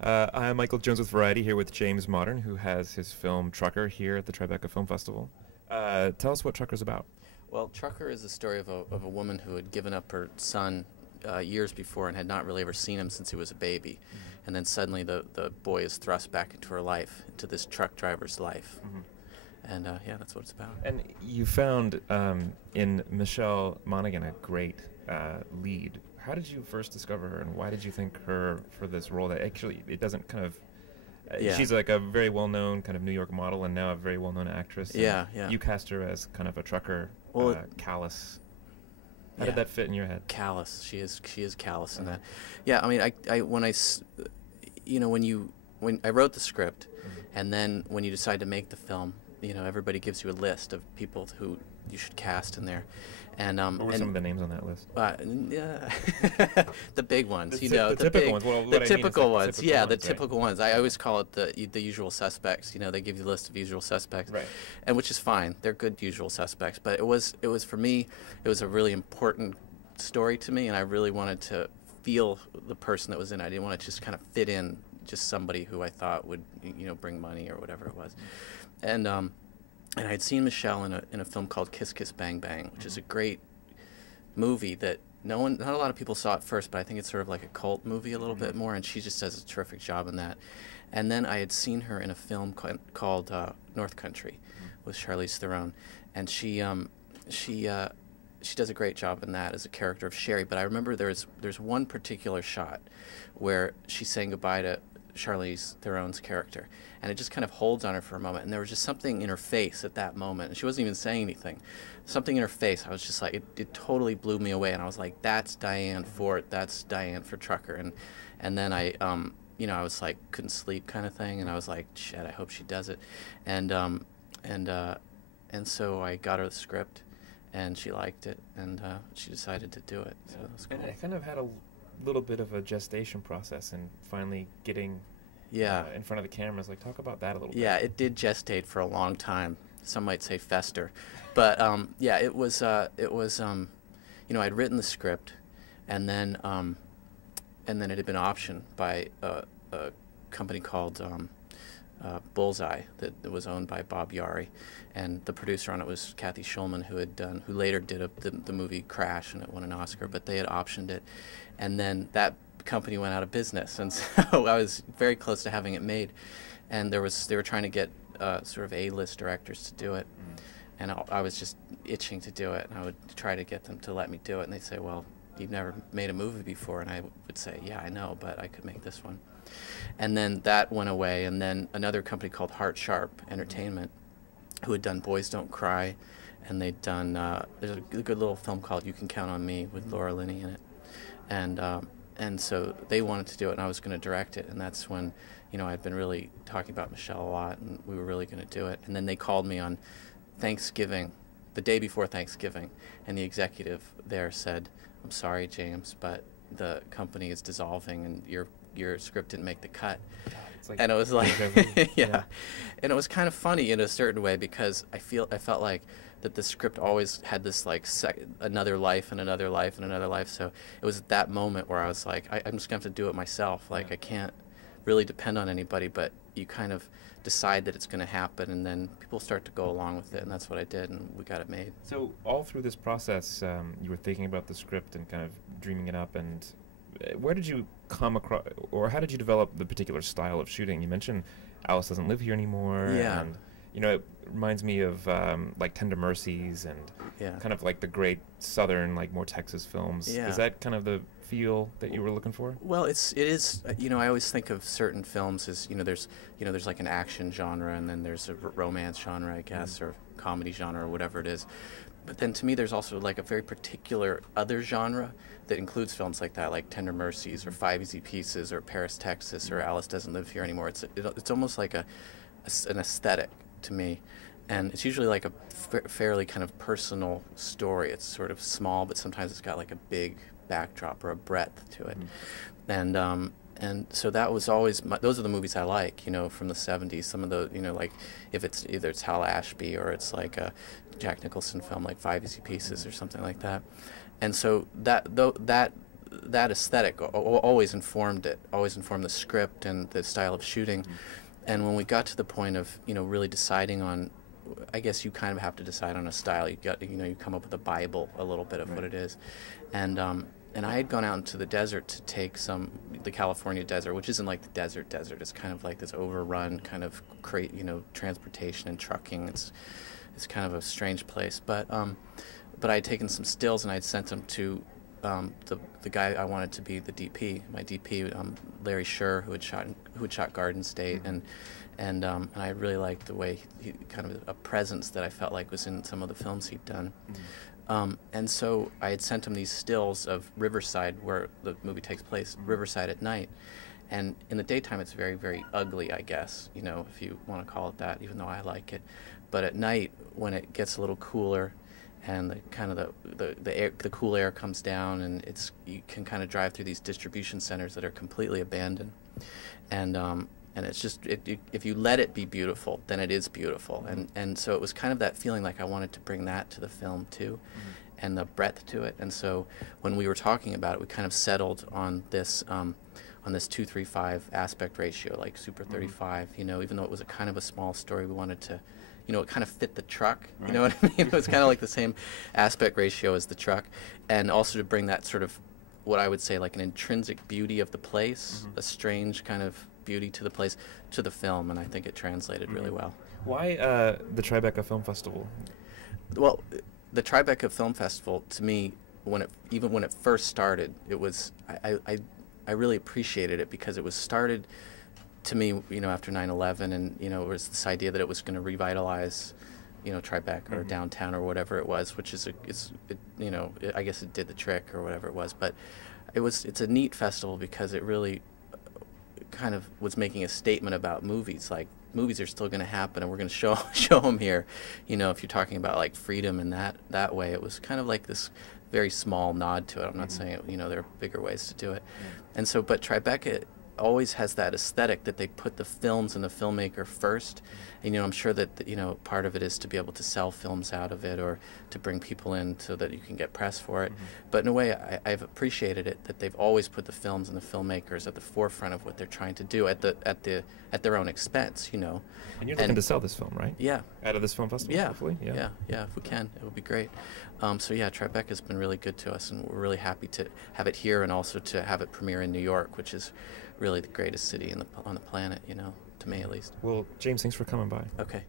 I'm Michael Jones with Variety here with James Modern, who has his film Trucker here at the Tribeca Film Festival. Tell us what Trucker's about. Well, Trucker is the story of a woman who had given up her son years before and had not really ever seen him since he was a baby. Mm-hmm. And then suddenly the boy is thrust back into her life, into this truck driver's life. Mm-hmm. And yeah, that's what it's about. And you found in Michelle Monaghan a great lead. How did you first discover her, and why did you think her for this role that actually it doesn't kind of... Yeah. She's like a very well-known kind of New York model and now a very well-known actress. Yeah. You cast her as kind of a trucker, callous. How did that fit in your head? Callous. She is callous in that. Yeah, I mean, when I wrote the script, and then when you decide to make the film, everybody gives you a list of people who you should cast in there. And what were some of the names on that list? The big ones, the typical ones. Well, the typical ones. Yeah, the right. typical ones. I always call it the usual suspects. They give you a list of usual suspects, right? And which is fine. They're good usual suspects. But it was for me, it was a really important story to me, and I really wanted to feel the person that was in it. I didn't want to just kind of fit in just somebody who I thought would bring money or whatever it was, and I had seen Michelle in a film called Kiss Kiss Bang Bang, which is a great movie that not a lot of people saw at first, but I think it's sort of like a cult movie a little bit more, and she just does a terrific job in that. And then I had seen her in a film called North Country with Charlize Theron, and she does a great job in that as a character of Sherry. But I remember there's one particular shot where she's saying goodbye to Charlize Theron's character, and it just kind of holds on her for a moment, and there was just something in her face at that moment, and she wasn't even saying anything. Something in her face, I was just like, it totally blew me away, and I was like, that's Diane for it, that's Diane for Trucker. And then I was like, couldn't sleep kind of thing, and I was like, shit, I hope she does it. And so I got her the script, and she liked it, and she decided to do it, so it was cool. And it kind of had a little bit of a gestation process and finally getting in front of the cameras. Like, talk about that a little bit. Yeah, it did gestate for a long time. Some might say fester, but it was I'd written the script, and then it had been optioned by a company called Bullseye that was owned by Bob Yari, and the producer on it was Kathy Schulman, who later did the movie Crash, and it won an Oscar. But they had optioned it, and then that company went out of business, and so I was very close to having it made, and they were trying to get sort of A-list directors to do it, and I was just itching to do it, and I would try to get them to let me do it, and they'd say, well, you've never made a movie before, and I would say, yeah, I know, but I could make this one. And then that went away, and then another company called Heart Sharp Entertainment, who had done Boys Don't Cry, and they'd done, there's a good little film called You Can Count on Me with Laura Linney in it, and so they wanted to do it, and I was going to direct it, and that's when, I'd been really talking about Michelle a lot, and we were really going to do it. And then they called me on Thanksgiving, the day before Thanksgiving, and the executive there said, I'm sorry, James, but the company is dissolving, and your script didn't make the cut. And it was like, yeah. And it was kind of funny in a certain way, because I felt like that the script always had this like another life and another life and another life. So it was at that moment where I was like, I'm just going to have to do it myself. Like, I can't really depend on anybody, but you kind of decide that it's going to happen, and then people start to go along with it, and that's what I did, and we got it made. So all through this process, you were thinking about the script and kind of dreaming it up, and where did you come across, or how did you develop the particular style of shooting? You mentioned Alice Doesn't Live Here Anymore, yeah. And it reminds me of like Tender Mercies and kind of like the great Southern, like more Texas films. Yeah. Is that kind of the feel that you were looking for? Well, it is. I always think of certain films as there's like an action genre, and then there's a romance genre, I guess, or comedy genre, or whatever it is. But then to me, there's also like a very particular other genre that includes films like that, like Tender Mercies or Five Easy Pieces or Paris, Texas, or Alice Doesn't Live Here Anymore. It's almost like an aesthetic to me, and it's usually like a fairly kind of personal story. It's sort of small, but sometimes it's got like a big backdrop or a breadth to it. And so that was always those are the movies I like, from the 70s. Some of the, like if it's either it's Hal Ashby or it's like a Jack Nicholson film like Five Easy Pieces or something like that. And so that that aesthetic always informed it, always informed the script and the style of shooting. And when we got to the point of, you know, really deciding on, I guess you kind of have to decide on a style. You come up with a Bible a little bit of what it is. And I had gone out into the desert to take the California desert, which isn't like the desert. It's kind of like this overrun kind of transportation and trucking. It's kind of a strange place. But I had taken some stills and I had sent them to the guy I wanted to be the DP, my DP, Larry Scher, who had shot Garden State, and I really liked the way he kind of a presence that I felt like was in some of the films he'd done. And so I had sent him these stills of Riverside, where the movie takes place, Riverside at night. And in the daytime, it's very, very ugly, I guess, you know, if you want to call it that, even though I like it. But at night, when it gets a little cooler, and the cool air comes down, and you can kind of drive through these distribution centers that are completely abandoned, and it's just if you let it be beautiful, then it is beautiful, and so it was kind of that feeling like I wanted to bring that to the film too, and the breadth to it. And so when we were talking about it, we kind of settled on this 2:3:5 aspect ratio, like Super 35. You know, even though it was a kind of a small story, we wanted to. You know, it kind of fit the truck, you know what I mean? It was kind of like the same aspect ratio as the truck, and also to bring that sort of, what I would say, like an intrinsic beauty of the place, a strange kind of beauty to the place, to the film, and I think it translated really well. Why the Tribeca Film Festival? Well, the Tribeca Film Festival, to me, even when it first started, it was, I really appreciated it because it was started, to me, you know, after 9/11, and you know, it was this idea that it was going to revitalize, you know, Tribeca or downtown or whatever it was, which is you know, I guess it did the trick or whatever it was. But it's a neat festival because it really kind of was making a statement about movies. Like, movies are still going to happen, and we're going to show them here. You know, if you're talking about like freedom in that way, it was kind of like this very small nod to it. I'm not saying, you know, there are bigger ways to do it, and so, but Tribeca always has that aesthetic that they put the films and the filmmaker first. And, you know, I'm sure that, you know, part of it is to be able to sell films out of it, or to bring people in so that you can get press for it. But in a way, I've appreciated it that they've always put the films and the filmmakers at the forefront of what they're trying to do at their own expense, you know. And you're looking to sell this film, right? Yeah. Out of this film festival, hopefully? Yeah, if we can, it would be great. So yeah, Tribeca's been really good to us, and we're really happy to have it here, and also to have it premiere in New York, which is really the greatest city on the planet, you know, to me at least. Well, James, thanks for coming by. Okay.